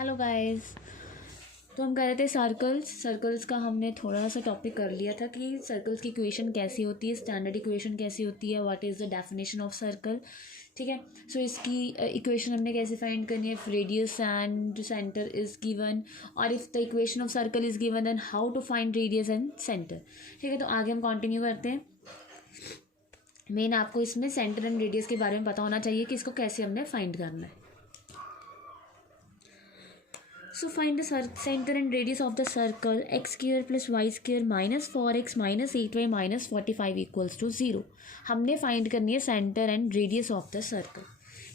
Hello guys. तो हम कर रहे थे सर्कल्स का हमने थोड़ा सा टॉपिक कर लिया था कि सर्कल्स की इक्वेशन कैसी होती है, स्टैंडर्ड इक्वेशन कैसी होती है, what is the definition of circle. ठीक है। सो इसकी इक्वेशन हमने कैसे फाइंड करनी है, if radius and centre is given, और if the equation of circle is given then how to find radius and centre. ठीक है, तो आगे हम कंटिन्यू करते हैं। मेन आपको इसमें सेंटर एंड रेडियस के बारे में पता होना चाहिए कि इसको कैसे हमने फाइंड करना है। So find the center and radius of the circle x square plus y square minus 4x minus 8y minus 45 equals to 0। हमने फाइंड करनी है centre and radius of the circle.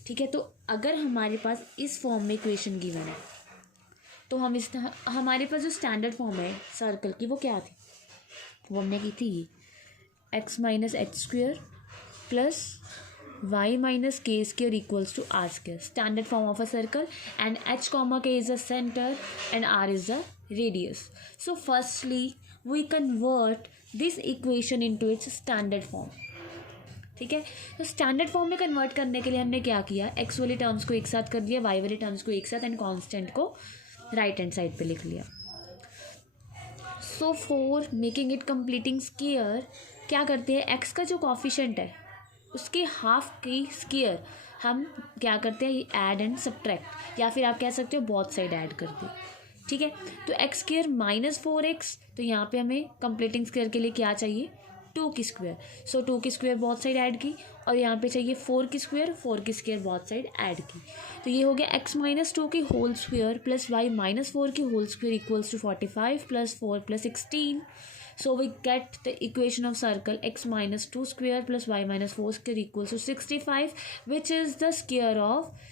ठीक है, तो अगर हमारे पास इस फॉर्म में इक्वेशन गिवन है तो हम हमारे पास जो स्टैंडर्ड फॉर्म है सर्कल की वो क्या थी, वो हमने की थी x minus h square plus y minus k square equals to r square, standard form of a circle, and h comma k is the center and r is the radius. So firstly we convert this equation into its standard form। ठीक है, तो standard form में convert करने के लिए हमने क्या किया, एक्स वाली टर्म्स को एक साथ कर दिया, वाई वाली टर्म्स को एक साथ, एंड कांस्टेंट को राइट हैंड साइड पे लिख लिया। So for making it completing square क्या करते हैं, एक्स का जो कॉफिशेंट है उसके हाफ की स्क्वायर हम क्या करते हैं, ऐड एंड सब्ट्रैक्ट, या फिर आप कह सकते हो बोथ साइड ऐड कर दो। ठीक है, तो एक्स स्क्वायर माइनस 4x, तो यहाँ पे हमें कंप्लीटिंग स्क्वायर के लिए क्या चाहिए, 2 की स्क्वायर। सो 2 की स्क्वायर बोथ साइड ऐड की, और यहाँ पे चाहिए 4 की स्क्वायर बोथ साइड ऐड की। तो ये हो गया x माइनस 2 की whole square plus y minus 4 की whole square equals to 45 plus 4 plus 16। So we get the equation of circle x minus 2 square plus y minus 4 square equals to 65, which is the square of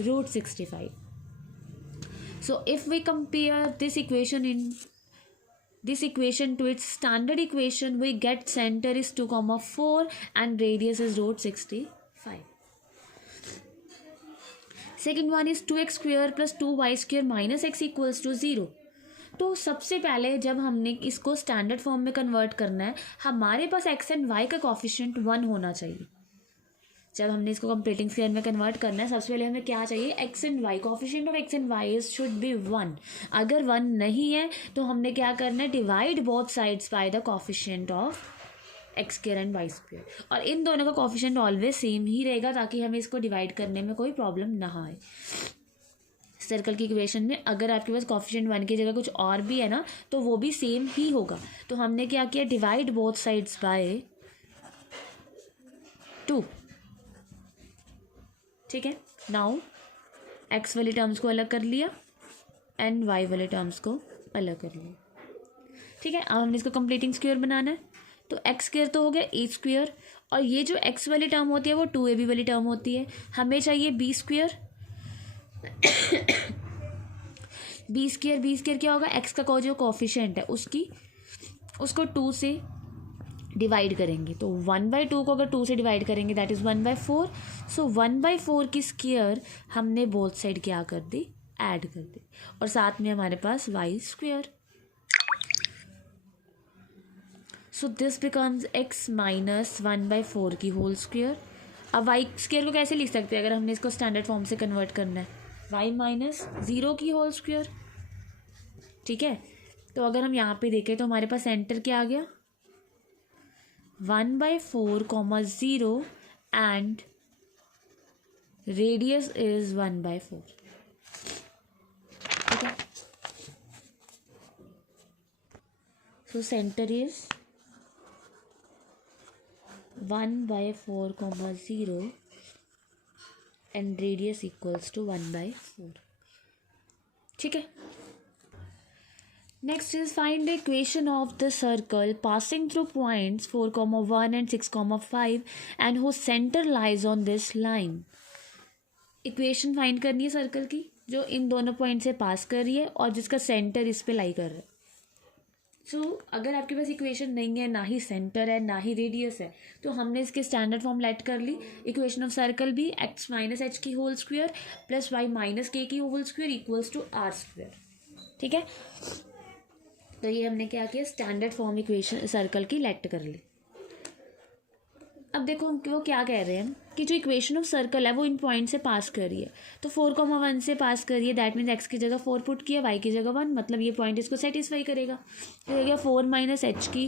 root 65. So if we compare this equation to its standard equation, we get center is 2,4 and radius is root 65. Second one is 2x square plus 2y square minus x equals to 0। तो सबसे पहले जब हमने इसको standard form में convert करना है, हमारे पास एक्स एंड वाई का कॉफिशिएंट 1 होना चाहिए। जब हमने इसको कंप्लीटिंग स्क्वायर में कन्वर्ट करना है, सबसे पहले हमें क्या चाहिए, x and y, coefficient of x and y should be 1। अगर 1 नहीं है तो हमने क्या करना है, divide both sides by the coefficient of x square and y square, और इन दोनों का कॉफिशिएंट ऑलवेज सेम ही रहेगा ताकि हमें इसको डिवाइड करने में कोई प्रॉब्लम ना आए। सर्कल की इक्वेशन में अगर आपके पास कॉफिशिएंट 1 की जगह कुछ और भी है ना, तो वो भी सेम ही होगा। तो हमने क्या किया, डिवाइड बोथ साइड्स बाय 2। ठीक है, नाउ एक्स वाले टर्म्स को अलग कर लिया एंड वाई वाले टर्म्स को अलग कर लिया। ठीक है, अब हमने इसको कंप्लीटिंग स्क्वायर बनाना है, तो एक्स स्क्वायर तो हो गया ए स्क्वायर, और ये जो एक्स वाली टर्म होती है वो 2ab वाली टर्म होती है। हमें चाहिए बी स्क्वायर। बी स्क्वायर क्या होगा, एक्स का जो कॉफिशिएंट है उसको 2 से डिवाइड करेंगे, तो 1/2 को अगर 2 से डिवाइड करेंगे दैट इज़ 1/4। सो 1/4 की स्क्वायर हमने बोथ साइड क्या कर दी, ऐड कर दी, और साथ में हमारे पास y square. So this becomes x minus 1/4 की होल स्क्वायर। अब वाई स्क्वायर को कैसे लिख सकते हैं अगर हमने इसको स्टैंडर्ड फॉर्म से कन्वर्ट करना है, वाई माइनस 0 की होल स्क्वायर। ठीक है, तो अगर हम यहाँ पे देखें तो हमारे पास सेंटर क्या आ गया, 1/4, 0 एंड रेडियस इज 1/4। ठीक है, so centre is 1/4, 0 and radius equals to 1/4। ठीक है, next is find the equation of the circle passing through points 4,1 and 6,5 and whose centre lies on this line. Equation find करनी है circle की जो इन दोनों point से पास कर रही है और जिसका सेंटर इस पे लाई कर रहा है। सो अगर आपके पास इक्वेशन नहीं है, ना ही सेंटर है ना ही रेडियस है, तो हमने इसके स्टैंडर्ड फॉर्म लेट कर ली। इक्वेशन ऑफ सर्कल भी एक्स माइनस एच की whole square plus y minus k की whole square equals to r square. ठीक है, तो ये हमने क्या किया, स्टैंडर्ड फॉर्म इक्वेशन सर्कल की लेट कर ली। अब देखो हम वो क्या कह रहे हैं, कि जो इक्वेशन ऑफ सर्कल है वो इन पॉइंट से पास कर रही है, तो 4,1 से पास कर रही है, दैट मीन्स एक्स की जगह 4 पुट किया, वाई की जगह 1, मतलब ये पॉइंट इसको सेटिस्फाई करेगा। तो हो गया 4 माइनस एच की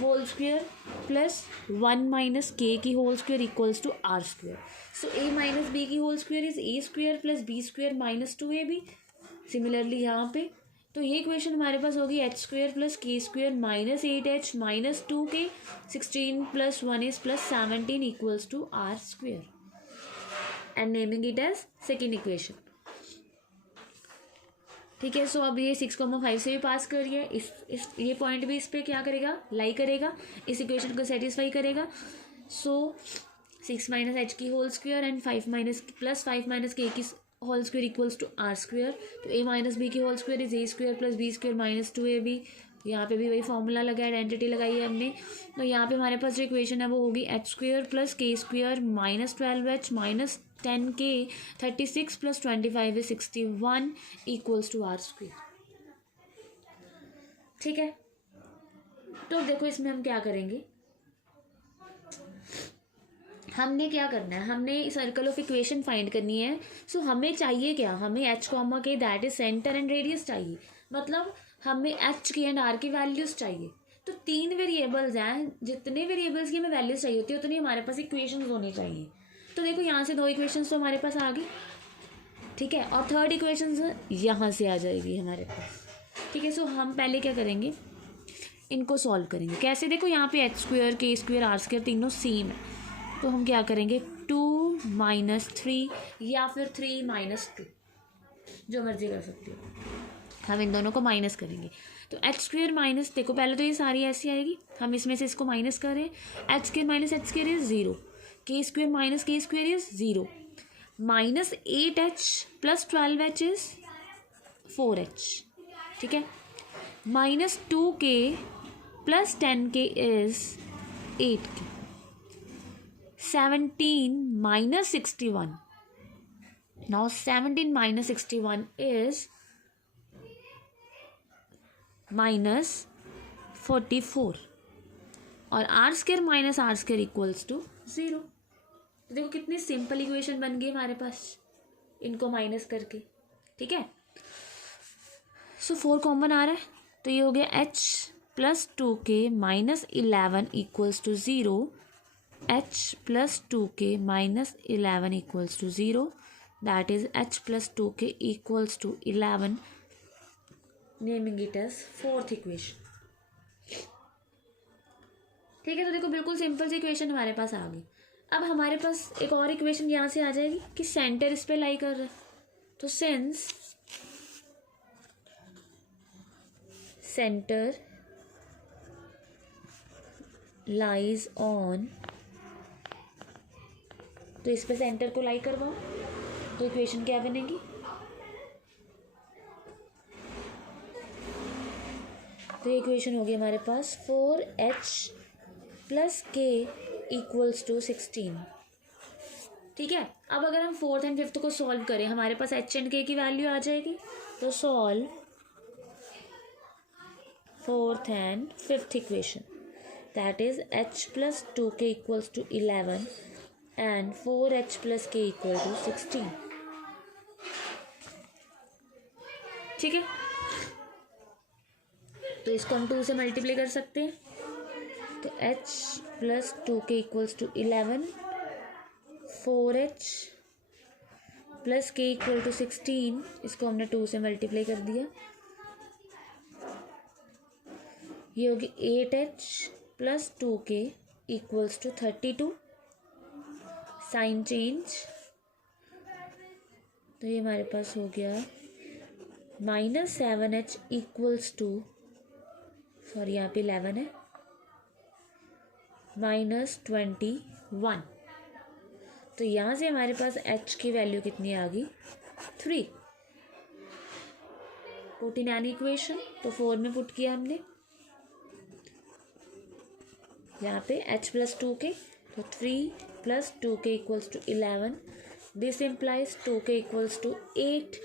whole square plus 1 minus k की whole square equals to r square. So a minus b की whole square is a square plus b square minus 2ab। Similarly यहाँ पे तो ये इक्वेशन हमारे पास होगी h square plus k square minus 8h minus 2k 16 plus 1 is plus 17 equals to r square and naming it as second equation. ठीक है, सो अब ये 6,5 से भी पास कर रही है, इस ये पॉइंट भी इस पर क्या करेगा, लाई करेगा, इस इक्वेशन को सेटिस्फाई करेगा। सो 6 माइनस एच की whole square and 5 minus plus 5 minus k की whole square equals to r square. तो ए माइनस बी की whole square is a square plus b square minus 2ab। यहाँ पे भी वही फॉर्मूला लगा, आइडेंटिटी लगाई है हमने। तो यहाँ पे हमारे पास जो इक्वेशन है वो होगी h square plus k square minus 12h minus 10k 36 plus 25 is 61 equals to r square. ठीक है, तो देखो इसमें हम क्या करेंगे, हमने क्या करना है, हमने सर्कल ऑफ इक्वेशन फाइंड करनी है। सो हमें चाहिए क्या, हमें एच कॉमा के that is centre and radius चाहिए, मतलब हमें एच की एंड आर की वैल्यूज चाहिए। तो 3 वेरिएबल्स हैं, जितने वेरिएबल्स की हमें वैल्यूज चाहिए होती है उतनी हमारे पास इक्वेशंस होनी चाहिए। तो देखो यहाँ से 2 इक्वेशंस तो हमारे पास आ गई, ठीक है, और थर्ड इक्वेशंस यहाँ से आ जाएगी हमारे पास। ठीक है, सो हम पहले क्या करेंगे, इनको सॉल्व करेंगे। कैसे, देखो यहाँ पे एच स्क्वेयर के स्क्वेयर आर स्क्वेयर तीनों सेम है, तो हम क्या करेंगे 2 माइनस 3 या फिर 3 माइनस 2, जो मर्जी कर सकते हो, हम इन दोनों को माइनस करेंगे। तो एच स्क्वेयर माइनस, देखो पहले तो ये सारी ऐसी आएगी, हम इसमें से इसको माइनस करें, H square minus h square is 0, के square minus k square is 0, minus 8h plus 12h is 4h। ठीक है, minus 2k plus 10k is 8k, 17 minus 61. Now 17 minus 61 is minus 44 और r square minus r square equals to 0। देखो कितनी simple equation बन गई हमारे पास इनको minus करके। ठीक है, सो 4 कॉमन आ रहा है, तो ये हो गया h plus 2k minus 11 equals to 0, h plus 2k minus 11 equals to 0, that is h plus 2k equals to 11, naming it as fourth equation. ठीक है, तो देखो बिल्कुल सिंपल सी इक्वेशन हमारे पास आ गई। अब हमारे पास एक और इक्वेशन यहाँ से आ जाएगी कि सेंटर इस पे लाई कर रहा है, तो सिंस सेंटर लाइज ऑन, तो इस पे सेंटर को लाई करवाओ, तो इक्वेशन क्या बनेगी, तो ये इक्वेशन होगी हमारे पास 4h plus k equals to 16। ठीक है, अब अगर हम फोर्थ एंड फिफ्थ को सॉल्व करें, हमारे पास h एंड k की वैल्यू आ जाएगी, तो solve fourth and fifth equation, that is h plus 2k equals to 11 and 4h plus k equal to 16। ठीक है, तो इसको हम 2 से मल्टीप्लाई कर सकते हैं, तो h plus 2k equals to 11, 4h plus k equal to 16, इसको हमने 2 से मल्टीप्लाई कर दिया, ये होगी 8h plus 2k equals to 32, sign change, तो ये हमारे पास हो गया minus 7h equals to, sorry यहाँ पे 11 है, माइनस 21। तो यहाँ से हमारे पास h की वैल्यू कितनी आ गई 3। पुट इन एन इक्वेशन, तो 4 में पुट किया हमने, यहाँ पे h प्लस 2k, तो 3 plus 2k equals to 11, this implies 2k equals to 8,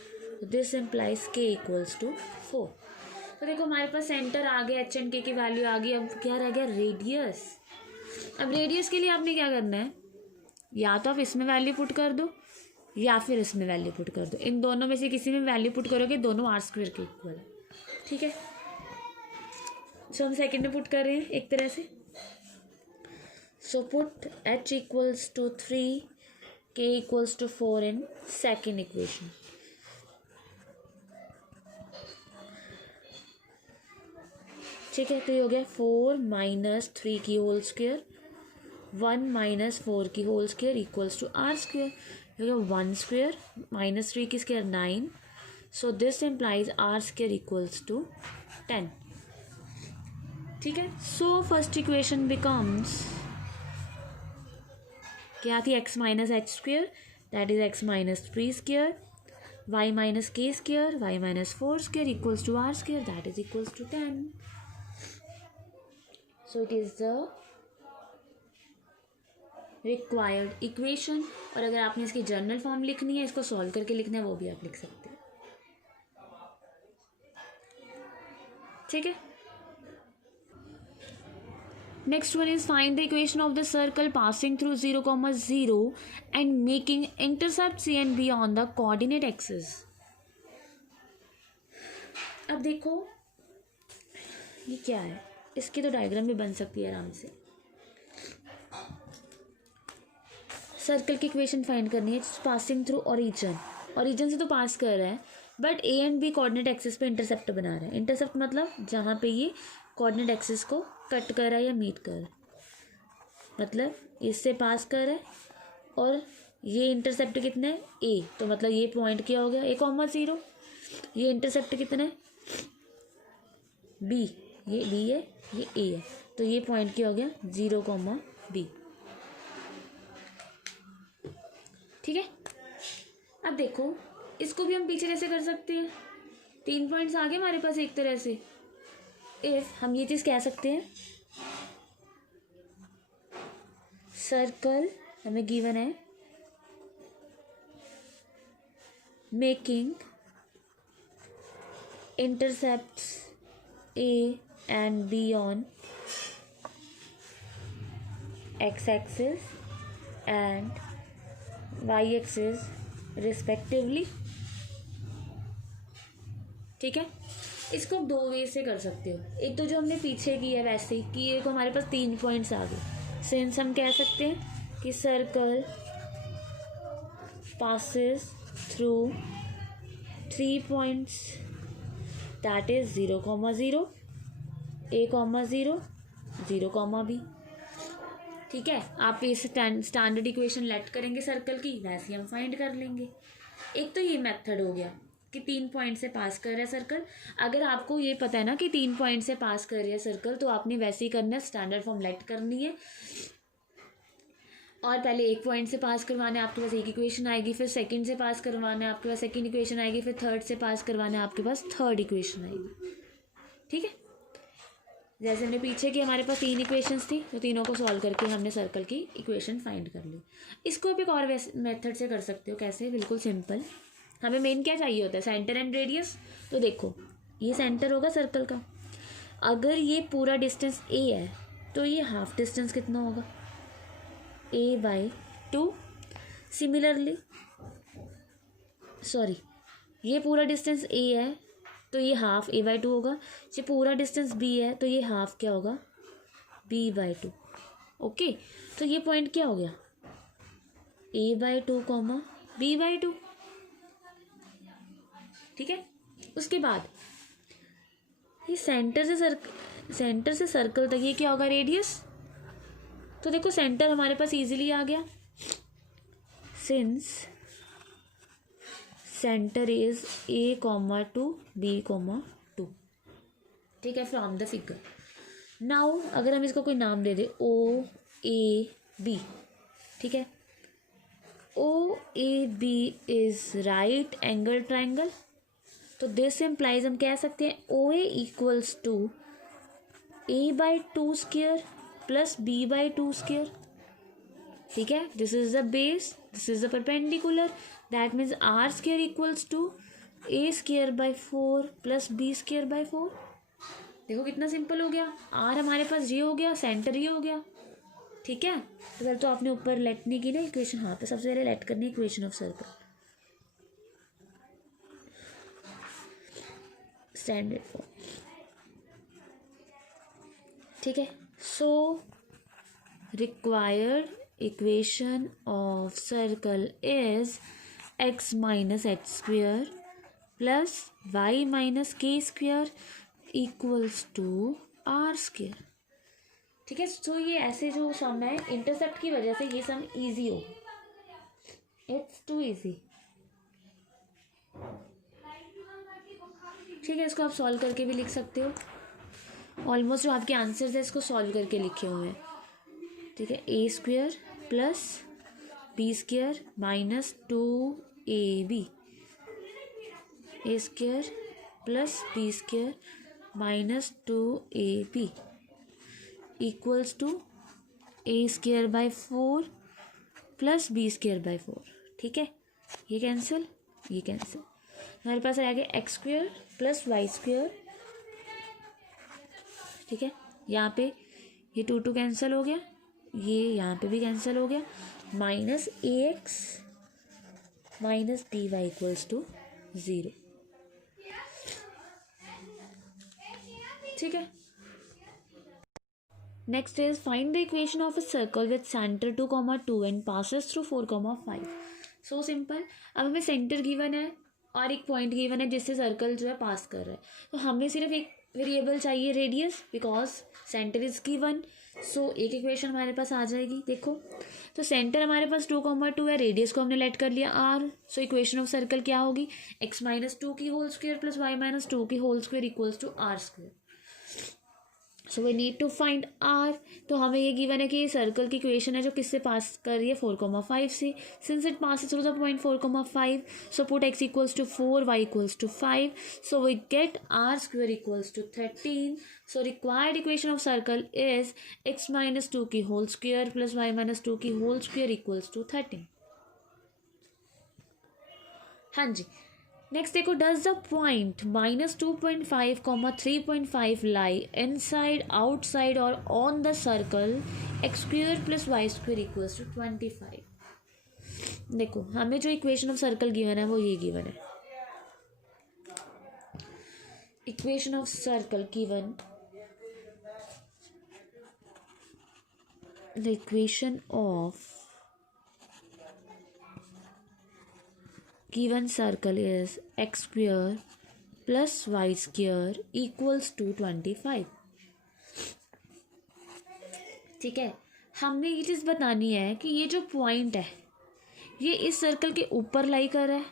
this implies k equals to 4। तो देखो हमारे पास सेंटर आ गया, h एंड k की वैल्यू आ गई, अब क्या रह गया रेडियस। अब रेडियस के लिए आपने क्या करना है, या तो आप इसमें वैल्यू पुट कर दो या फिर इसमें वैल्यू पुट कर दो, इन दोनों में से किसी में वैल्यू पुट करोगे दोनों आर स्क्वायर के इक्वल है, ठीक है। सो हम सेकेंड में पुट कर रहे हैं एक तरह से। So put h equals to 3, k equals to 4 in second equation. ठीक है, तो ये हो गया 4 माइनस 3 की होल स्क्वायर 1 माइनस 4 की whole square equals to r square. हो गया 1 स्क्वायर माइनस 3 की square 9, so this implies r square equals to 10। ठीक है, सो फर्स्ट इक्वेशन बिकम्स, क्या थी, x minus h square that is x minus 3 square y minus k square y minus 4 square equals to r square that is equals to 10। So it is the required equation. और अगर आपने इसकी journal form लिखनी है, इसको solve करके लिखना है, वो भी आप लिख सकते हैं। ठीक है, next one is find the equation of the circle passing through 0,0 and making intercept c and b on the coordinate axis. अब देखो ये क्या है, इसकी तो डायग्राम भी बन सकती है आराम से। सर्कल की इक्वेशन फाइंड करनी है, पासिंग थ्रू ओरिजिन, ओरिजिन से तो पास कर रहा है but a and b coordinate axis पे इंटरसेप्ट बना रहा है। इंटरसेप्ट मतलब जहाँ पे ये कोऑर्डिनेट एक्सिस को कट कर रहा है या मीट कर रहा है, मतलब इससे पास कर रहा है और ये इंटरसेप्ट कितना है ए, तो मतलब ये पॉइंट क्या हो गया a,0। ये इंटरसेप्ट कितना है बी, ये बी है ये ए है, तो ये पॉइंट क्या हो गया 0,b। ठीक है, अब देखो इसको भी हम पीछे कैसे कर सकते हैं, 3 पॉइंट्स आ गए हमारे पास एक तरह से। इफ हम ये चीज़ कह सकते हैं, सर्कल हमें गिवन है making intercepts A and b on x axis and y axis respectively. ठीक है, इसको 2 वे से कर सकते हो, एक तो जो हमने पीछे की है वैसे ही कि ये को हमारे पास 3 पॉइंट्स आ गए, सिंस हम कह सकते हैं कि circle passes through 3 points that is 0,0 a,0 0,b। ठीक है, आप इस स्टैंडर्ड इक्वेशन लेट करेंगे सर्कल की, वैसे हम फाइंड कर लेंगे। एक तो ये मेथड हो गया कि 3 पॉइंट से पास कर रहा है सर्कल। अगर आपको ये पता है ना कि 3 पॉइंट से पास कर रही है सर्कल, तो आपने वैसे ही करना है, स्टैंडर्ड फॉर्म लेट करनी है और पहले 1 पॉइंट से पास करवाना है, आपके पास एक इक्वेशन आएगी, फिर सेकंड से पास करवाना है, आपके पास सेकंड इक्वेशन आएगी, फिर थर्ड से पास करवाना है, आपके पास थर्ड इक्वेशन आएगी। ठीक है, जैसे हमने पीछे की हमारे पास 3 इक्वेशंस थी, तो तीनों को सॉल्व करके हमने सर्कल की इक्वेशन फाइंड कर ली। इसको आप एक और मेथड से कर सकते हो, कैसे, बिल्कुल सिंपल। हमें मेन क्या चाहिए होता है, सेंटर एंड रेडियस। तो देखो ये सेंटर होगा सर्कल का, अगर ये पूरा डिस्टेंस ए है तो ये हाफ डिस्टेंस कितना होगा a/2। सिमिलरली सॉरी, ये पूरा डिस्टेंस a है तो ये हाफ a/2 होगा, ये पूरा डिस्टेंस b है तो ये हाफ क्या होगा b/2। ओके, तो ये पॉइंट क्या हो गया a/2, b/2। ठीक है, उसके बाद ये सेंटर से सर्कल तक ये क्या होगा रेडियस। तो देखो सेंटर हमारे पास इजीली आ गया, since centre is a,2 b,2। ठीक है, फ्रॉम द फिगर। नाउ अगर हम इसको कोई नाम दे दे OAB, ठीक है, OAB is right angle triangle. तो दिस इम्प्लाइज हम कह सकते हैं OA equals to a/2 square plus b/2 square. ठीक है, this is the base, this is the perpendicular, that means r square equals to a square by 4 plus b square by 4। देखो कितना simple हो गया, r हमारे पास ये हो गया, सेंटर ये हो गया। ठीक है, तो पहले तो आपने ऊपर लेट नहीं की ना इक्वेशन, हाँ तो सबसे पहले लेट करनी है equation of circle, standard form. ठीक है, so required equation of circle is x minus h square plus y minus k square equals to r square. ठीक है, सो ये ऐसे जो सम है इंटरसेप्ट की वजह से ये सम इजी हो, इट्स टू इजी। ठीक है, इसको आप सॉल्व करके भी लिख सकते हो, ऑलमोस्ट जो आपके आंसर्स है इसको सॉल्व करके लिखे हुए हैं। ठीक है, a square plus b square minus 2ab, a square plus b square minus 2ab equals to a square by 4 plus b square by 4। ठीक है, ये कैंसिल, ये कैंसिल, हमारे पास आ गया x square plus y square. ठीक है, यहाँ पे ये 2 कैंसिल हो गया, ये यहाँ पे भी कैंसिल हो गया, minus a x minus b y equals to 0। ठीक है, next is find the equation of a circle with centre 2,2 and passes through 4,5। So simple, अब हमें सेंटर गिवन है और एक पॉइंट गिवन है जिससे सर्कल जो है पास कर रहा है, तो हमें सिर्फ एक वेरिएबल चाहिए radius, because centre is given. So एक इक्वेशन हमारे पास आ जाएगी। देखो, तो सेंटर हमारे पास 2,2 है, रेडियस को हमने लेट कर लिया r। So equation of circle क्या होगी, x माइनस 2 की whole square plus y minus 2 की whole square equals to r square. So we need to find r। तो हमें ये गिवन है कि ये सर्कल की इक्वेशन है जो किससे पास कर रही है, 4,5 से। Since it passes through the point 4,5, so put x equals to 4, y equals to 5, so we get r square equals to 13। So required equation of circle is x minus 2 की whole square plus y minus 2 की whole square equals to 13। हाँ जी, next देखो, does the point -2.5, 3.5 lie inside, outside और on the circle x square plus y square equals to 25। देखो, हमें जो equation of circle given है वो ये गिवन है, equation of circle given, the equation of given circle is x square plus y square equals to 25। ठीक है, हमने ये चीज़ बतानी है कि ये जो पॉइंट है ये इस सर्कल के ऊपर लाई कर रहा है,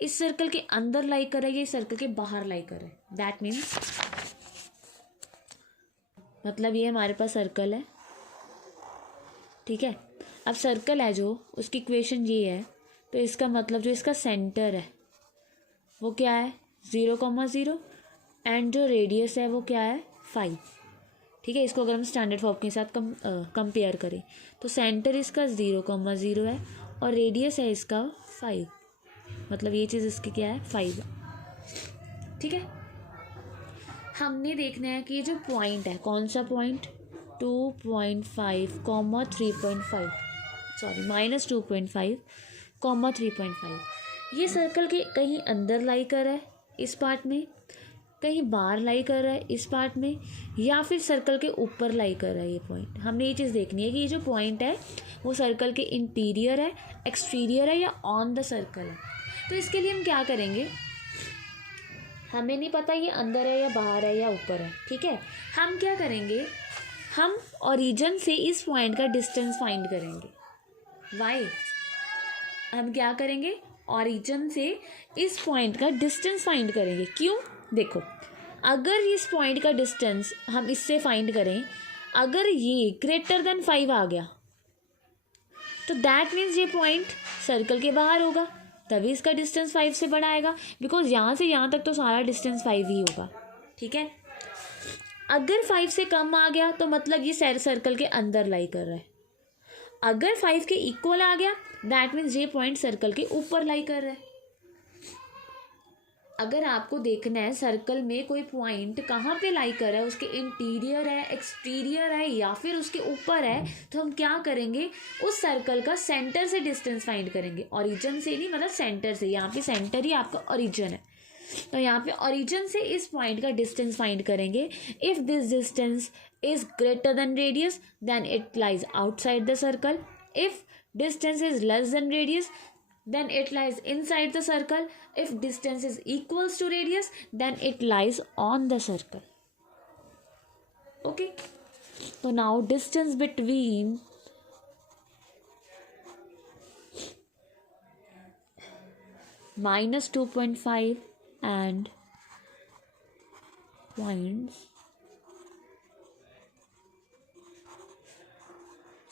इस सर्कल के अंदर लाई कर रहा है, ये सर्कल के बाहर लाई कर रहा है। दैट मीन्स, मतलब ये हमारे पास सर्कल है। ठीक है, अब सर्कल है जो, उसकी इक्वेशन ये है, तो इसका मतलब जो इसका सेंटर है वो क्या है, 0,0, एंड जो रेडियस है वो क्या है, 5। ठीक है, इसको अगर हम स्टैंडर्ड फॉर्म के साथ कंपेयर करें तो सेंटर इसका 0,0 है और रेडियस है इसका 5, मतलब ये चीज़ इसकी क्या है, 5 है। ठीक है, हमने देखना है कि ये जो पॉइंट है, कौन सा पॉइंट, 2.5, 3.5, सॉरी -2.5, 3.5, ये सर्कल के कहीं अंदर लाई कर रहा है इस पार्ट में, कहीं बाहर लाई कर रहा है इस पार्ट में, या फिर सर्कल के ऊपर लाई कर रहा है ये पॉइंट। हमने ये चीज़ देखनी है कि ये जो पॉइंट है वो सर्कल के इंटीरियर है, एक्सटीरियर है या ऑन द सर्कल है। तो इसके लिए हम क्या करेंगे, हमें नहीं पता ये अंदर है या बाहर है या ऊपर है। ठीक है, हम क्या करेंगे, हम ओरिजिन से इस पॉइंट का डिस्टेंस फाइंड करेंगे। वाई, हम क्या करेंगे, ओरिजिन से इस पॉइंट का डिस्टेंस फाइंड करेंगे। क्यों, देखो, अगर इस पॉइंट का डिस्टेंस हम इससे फाइंड करें, अगर ये ग्रेटर देन 5 आ गया तो दैट मीन्स ये पॉइंट सर्कल के बाहर होगा, तभी इसका डिस्टेंस 5 से बड़ा आएगा, बिकॉज यहाँ से यहाँ तक तो सारा डिस्टेंस 5 ही होगा। ठीक है, अगर 5 से कम आ गया तो मतलब ये सर्कल के अंदर लाई कर रहा है, अगर 5 के इक्वल आ गया दैट मीन्स ये पॉइंट सर्कल के ऊपर लाई कर रहा है। अगर आपको देखना है सर्कल में कोई पॉइंट कहाँ पे लाई कर रहा है, उसके इंटीरियर है, एक्सटीरियर है या फिर उसके ऊपर है, तो हम क्या करेंगे, उस सर्कल का सेंटर से डिस्टेंस फाइंड करेंगे, ओरिजिन से नहीं, मतलब सेंटर से। यहाँ पे सेंटर ही आपका ओरिजिन है, तो यहाँ पे ओरिजिन से इस पॉइंट का डिस्टेंस फाइंड करेंगे। If this distance is greater than radius then it lies outside the circle. If distance is less than radius then it lies inside the circle. If distance is equals to radius then it lies on the circle. Okay, so now distance between minus 2.5 and points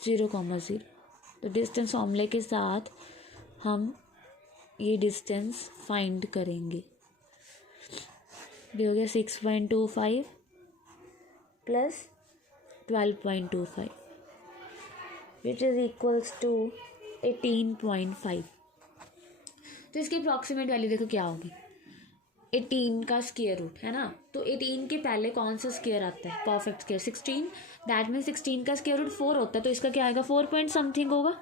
0,0, तो distance फॉर्मूले के साथ हम ये distance find करेंगे। ये हो गया 6.25 plus 12.25 which is equals to 18.5। तो इसकी अप्रॉक्सीमेट वैल्यू देखो क्या होगी, 18 का स्क्वायर रूट है ना, तो 18 के पहले कौन सा स्क्वायर आता है, परफेक्ट स्क्वायर 16, दैट मीन 16 का स्क्वायर रूट 4 होता है, तो इसका क्या आएगा 4 पॉइंट समथिंग होगा।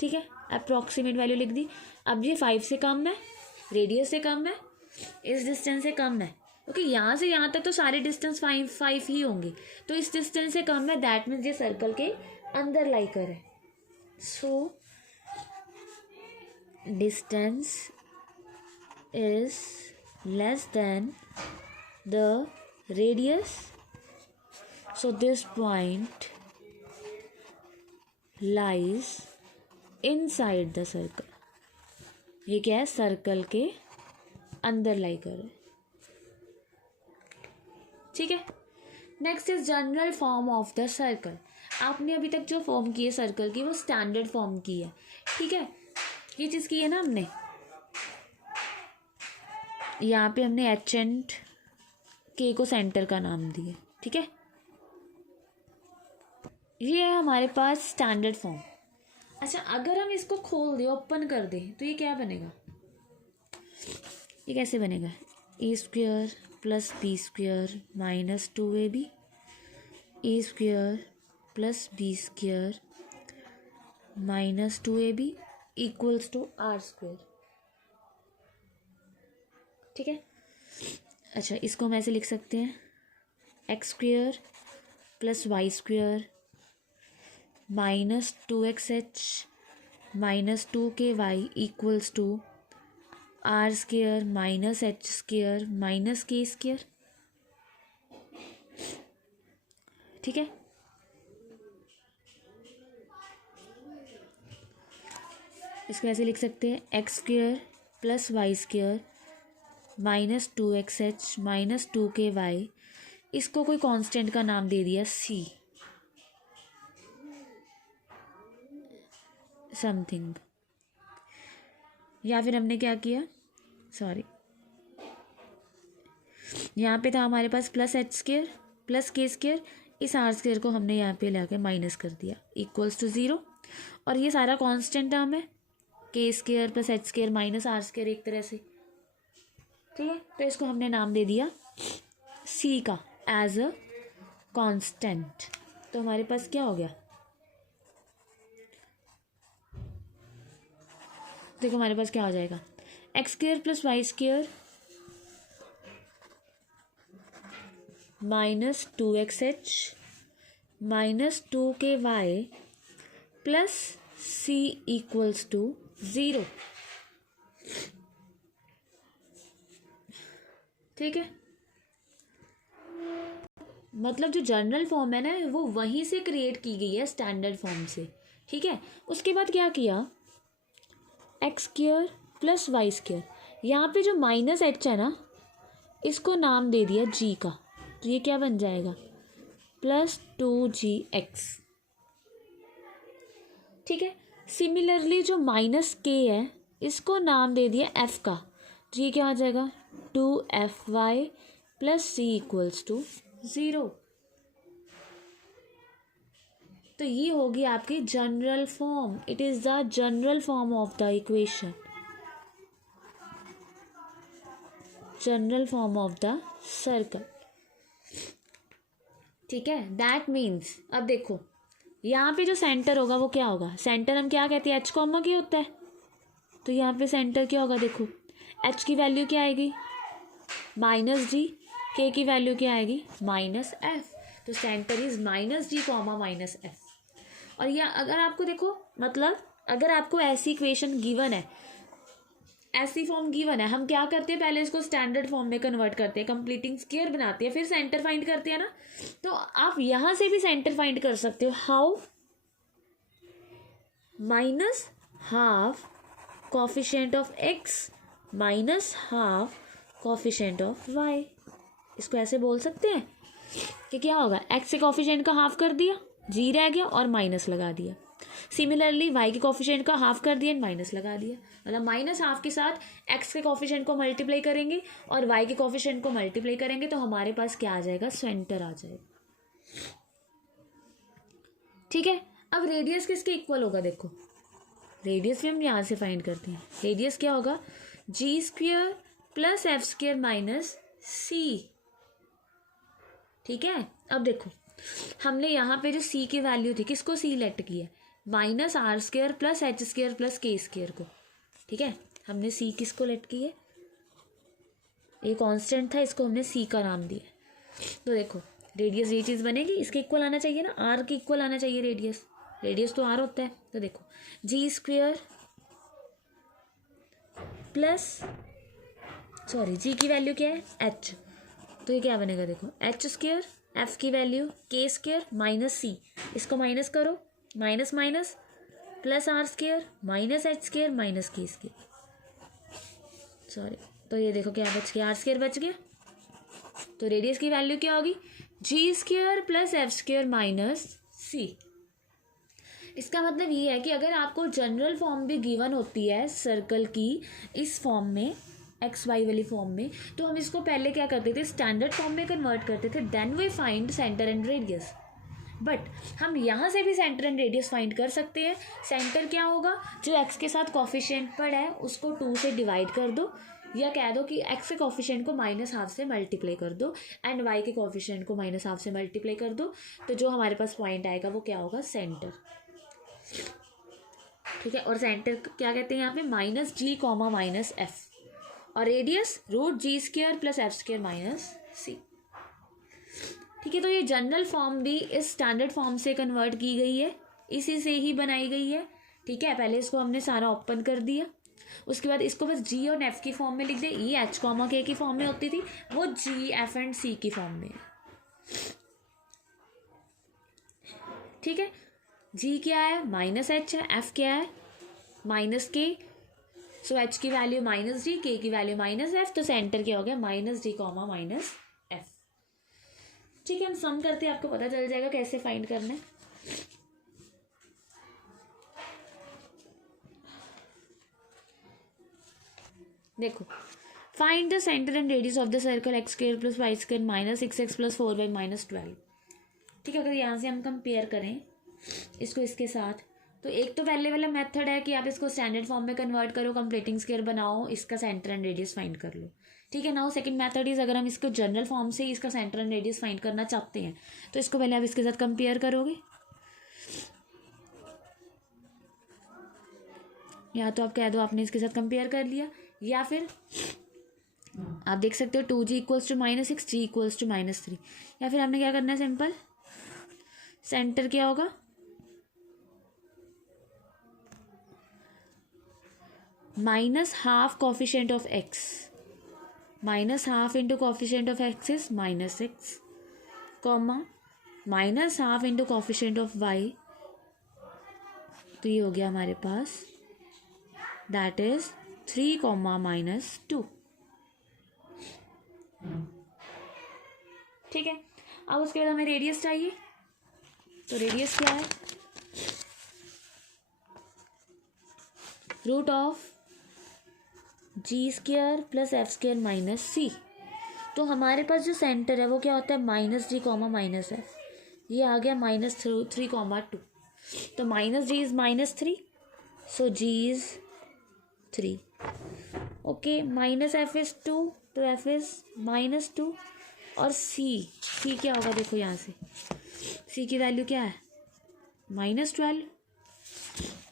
ठीक है, अप्रॉक्सीमेट वैल्यू लिख दी। अब ये 5 से कम है, रेडियस से कम है, इस डिस्टेंस से कम है। ओके, यहाँ से यहाँ तक तो सारे डिस्टेंस 5 ही होंगे, तो इस डिस्टेंस से कम है, दैट मीन्स ये सर्कल के अंदर लाई कर है। So distance is less than the radius, so this point lies inside the circle। ये क्या है, सर्कल के अंदर लाई कर रहा है। ठीक है, next is general form of the circle. आपने अभी तक जो फॉर्म की है सर्कल की वो स्टैंडर्ड फॉर्म की है। ठीक है, ये चीज़ की है ना हमने, यहाँ पे हमने एच एंड के को सेंटर का नाम दिया। ठीक है, ये है हमारे पास स्टैंडर्ड फॉर्म। अच्छा, अगर हम इसको खोल दें, ओपन कर दें, तो ये क्या बनेगा, ये कैसे बनेगा, a square plus b square minus 2ab, a square plus b square minus 2ab equals to r square. ठीक है, अच्छा इसको हम ऐसे लिख सकते हैं, x square plus y square minus 2xh minus 2ky equals to r square minus h square minus k square. ठीक है, इसको ऐसे लिख सकते हैं, x square plus y square minus 2xh minus 2ky, इसको कोई कांस्टेंट का नाम दे दिया c समथिंग, या फिर हमने क्या किया, सॉरी यहाँ पे था हमारे पास प्लस एच स्क्वायर प्लस के स्क्वायर, इस आर स्क्वायर को हमने यहाँ पे लाकर माइनस कर दिया इक्वल्स टू 0, और ये सारा कांस्टेंट टर्म है, k square plus h square minus r square एक तरह से। ठीक है, तो इसको हमने नाम दे दिया सी का एज अ कांस्टेंट। तो हमारे पास क्या हो गया, देखो हमारे पास क्या हो जाएगा, x square plus y square minus 2xh minus 2ky plus c equals to 0। ठीक है, मतलब जो जनरल फॉर्म है ना वो वहीं से क्रिएट की गई है स्टैंडर्ड फॉर्म से। ठीक है, उसके बाद क्या किया, x square plus y square, यहाँ पे जो माइनस एच है ना इसको नाम दे दिया जी का, तो ये क्या बन जाएगा प्लस 2gx। ठीक है, सिमिलरली जो माइनस के है इसको नाम दे दिया एफ का, तो ये क्या आ जाएगा 2fy plus C equals to 0। तो ये होगी आपकी general form, it is the general form of the equation. General form of the circle. ठीक है, दैट मीन्स अब देखो यहाँ पे जो सेंटर होगा वो क्या होगा, सेंटर हम क्या कहते हैं, एच कॉमा की होता है, तो यहाँ पे सेंटर क्या होगा, देखो एच की वैल्यू क्या आएगी माइनस जी, के की वैल्यू क्या आएगी माइनस एफ, तो centre is minus g comma minus f. और या अगर आपको देखो मतलब अगर आपको ऐसी इक्वेशन गिवन है, ऐसी फॉर्म गिवन है, हम क्या करते हैं पहले इसको स्टैंडर्ड फॉर्म में कन्वर्ट करते हैं, कंप्लीटिंग स्क्वायर बनाते हैं, फिर सेंटर फाइंड करते हैं ना, तो आप यहाँ से भी सेंटर फाइंड कर सकते हो। How, minus half coefficient of x minus half coefficient of y, इसको ऐसे बोल सकते हैं कि क्या होगा, एक्स के कोफिशिएंट का हाफ कर दिया, जी रह गया और माइनस लगा दिया। सिमिलरली वाई के कोफिशिएंट का हाफ कर दिया एंड माइनस लगा दिया, मतलब माइनस हाफ के साथ एक्स के कोफिशिएंट को मल्टीप्लाई करेंगे और वाई के कोफिशिएंट को मल्टीप्लाई करेंगे, तो हमारे पास क्या आ जाएगा, सेंटर आ जाएगा। ठीक है, अब रेडियस किसके इक्वल होगा, देखो रेडियस भी हम यहाँ से फाइंड करते हैं, रेडियस क्या होगा, g square plus f square minus c. ठीक है, अब देखो हमने यहाँ पे जो सी की वैल्यू थी किसको सिलेक्ट किया, minus r square plus h square plus k square को। ठीक है, हमने सी किसको लेट की है, ये कांस्टेंट था, इसको हमने सी का नाम दिया। तो देखो रेडियस ये चीज़ बनेगी, इसके इक्वल आना चाहिए ना, आर के इक्वल आना चाहिए रेडियस, रेडियस तो आर होता है। तो देखो जी स्क्वेयर प्लस सॉरी जी की वैल्यू क्या है एच, तो ये क्या बनेगा, देखो एच स्क्वेयर एफ की value k square minus c, इसको माइनस करो, minus minus plus r square minus h square minus k square, sorry, तो ये देखो क्या बच गया, आर स्क्वेयर बच गया। तो रेडियस की वैल्यू क्या होगी, g square plus f square minus c. इसका मतलब ये है कि अगर आपको जनरल फॉर्म भी गिवन होती है सर्कल की इस फॉर्म में, एक्स वाई वाली फॉर्म में, तो हम इसको पहले क्या करते थे, स्टैंडर्ड फॉर्म में कन्वर्ट करते थे, then we find centre and radius. But हम यहाँ से भी सेंटर एंड रेडियस फाइंड कर सकते हैं। सेंटर क्या होगा, जो एक्स के साथ कॉफिशिएंट पड़ा है उसको 2 से डिवाइड कर दो, या कह दो कि एक्स के कॉफिशिएंट को माइनस हाफ से मल्टीप्लाई कर दो एंड वाई के कॉफिशिएंट को माइनस हाफ से मल्टीप्लाई कर दो, तो जो हमारे पास पॉइंट आएगा वो क्या होगा, सेंटर। ठीक है, और सेंटर क्या कहते हैं यहाँ पे, minus g comma minus f, और radius root g square plus f square minus c. ठीक है, तो ये जनरल फॉर्म भी इस स्टैंडर्ड फॉर्म से कन्वर्ट की गई है, इसी से ही बनाई गई है। ठीक है, पहले इसको हमने सारा ओपन कर दिया, उसके बाद इसको बस जी और एफ की फॉर्म में लिख दे, ये एच कॉमा के की फॉर्म में होती थी, वो जी एफ एंड सी की फॉर्म में। ठीक है, जी क्या है माइनस एच है, एफ क्या है माइनस के, सो एच की वैल्यू माइनस जी, के की वैल्यू माइनस एफ, तो सेंटर क्या हो गया, minus g comma minus F. ठीक है, हम सम करते हैं, आपको पता चल जाएगा कैसे फाइंड करना है। देखो find the centre and radius of the circle x square plus y square minus 6x plus 4y minus 12। ठीक है, अगर यहाँ से हम कंपेयर करें इसको इसके साथ, तो एक तो पहले वाला मेथड है कि आप इसको स्टैंडर्ड फॉर्म में कन्वर्ट करो, कंप्लीटिंग स्क्वायर बनाओ, इसका सेंटर एंड रेडियस फाइंड कर लो। ठीक है, नाउ सेकंड मेथड इज, अगर हम इसको जनरल फॉर्म से इसका सेंटर एंड रेडियस फाइंड करना चाहते हैं, तो इसको पहले आप इसके साथ कंपेयर करोगे, या तो आप कह दो आपने इसके साथ कंपेयर कर लिया, या फिर आप देख सकते हो 2g equals to -6, g equals to -3, या फिर आपने क्या करना है, सिंपल सेंटर क्या होगा, minus half coefficient of x, minus half into coefficient of x is -6, comma minus half into coefficient of y, तो ये हो गया हमारे पास, दैट इज 3, -2। ठीक है, अब उसके बाद हमें रेडियस चाहिए, तो रेडियस क्या है, root of g square plus f square minus c. तो हमारे पास जो सेंटर है वो क्या होता है, minus g comma minus f, ये आ गया -3, 2, तो माइनस जी is -3, so g is 3, okay, minus f is 2, तो एफ इज़ -2 और सी क्या होगा देखो यहाँ से सी की वैल्यू क्या है -12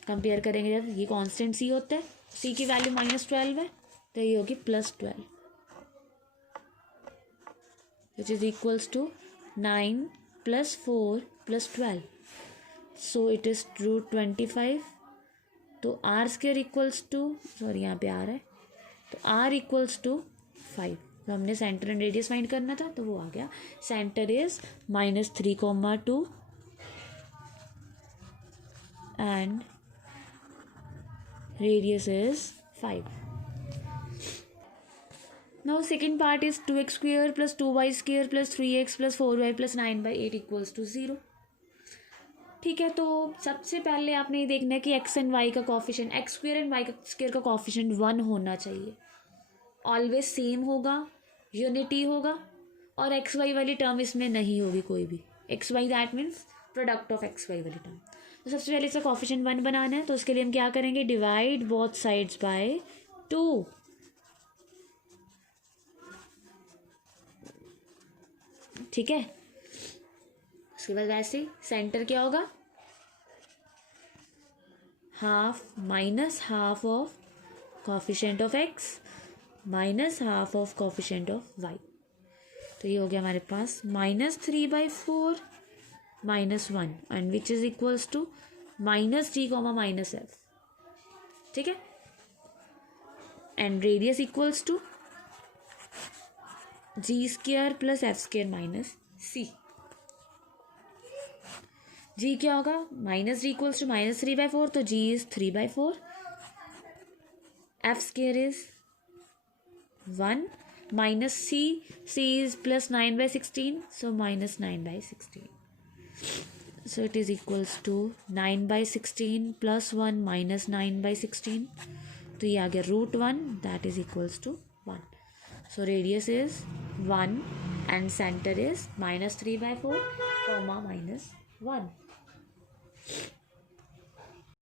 कंपेयर करेंगे जब ये कांस्टेंट सी होता है सी की वैल्यू -12 है तो ये होगी +12 which is equals to 9 + 4 + 12 so it is √25 तो r² इक्वल्स टू सॉरी यहाँ पे आ रहा है तो r इक्वल्स टू 5 तो हमने सेंटर एंड रेडियस फाइंड करना था तो वो आ गया centre is -3, 2 and radius is 5. Now second part is 2x square plus 2y square plus 3x plus 4y plus 9/8 equals to 0. ठीक है तो सबसे पहले आपने ये देखना है कि x एंड y का coefficient x square and y square का कोफिशिएंट 1 होना चाहिए ऑलवेज सेम होगा यूनिटी होगा और एक्स वाई वाली टर्म इसमें नहीं होगी कोई भी x y that means product of x y वाली टर्म तो सबसे पहले इसका कोफिशिएंट 1 बनाना है तो उसके लिए हम क्या करेंगे डिवाइड बोथ साइड्स बाय 2 ठीक है उसके बाद वैसे सेंटर क्या होगा half minus half of coefficient of x minus half of coefficient of y तो ये हो गया हमारे पास -3/4 -1 and which is equals to -g, -f ठीक है and radius equals to g² + f² - c g क्या होगा -g इक्वल्स टू -3/4 तो g is 3/4 f² is 1 minus c is +9/16 so -9/16 so it is equals to 9/16 + 1 -9/16 तो ये आ गया √1 that is equals to 1 so radius is 1 and center is -3/4 comma -1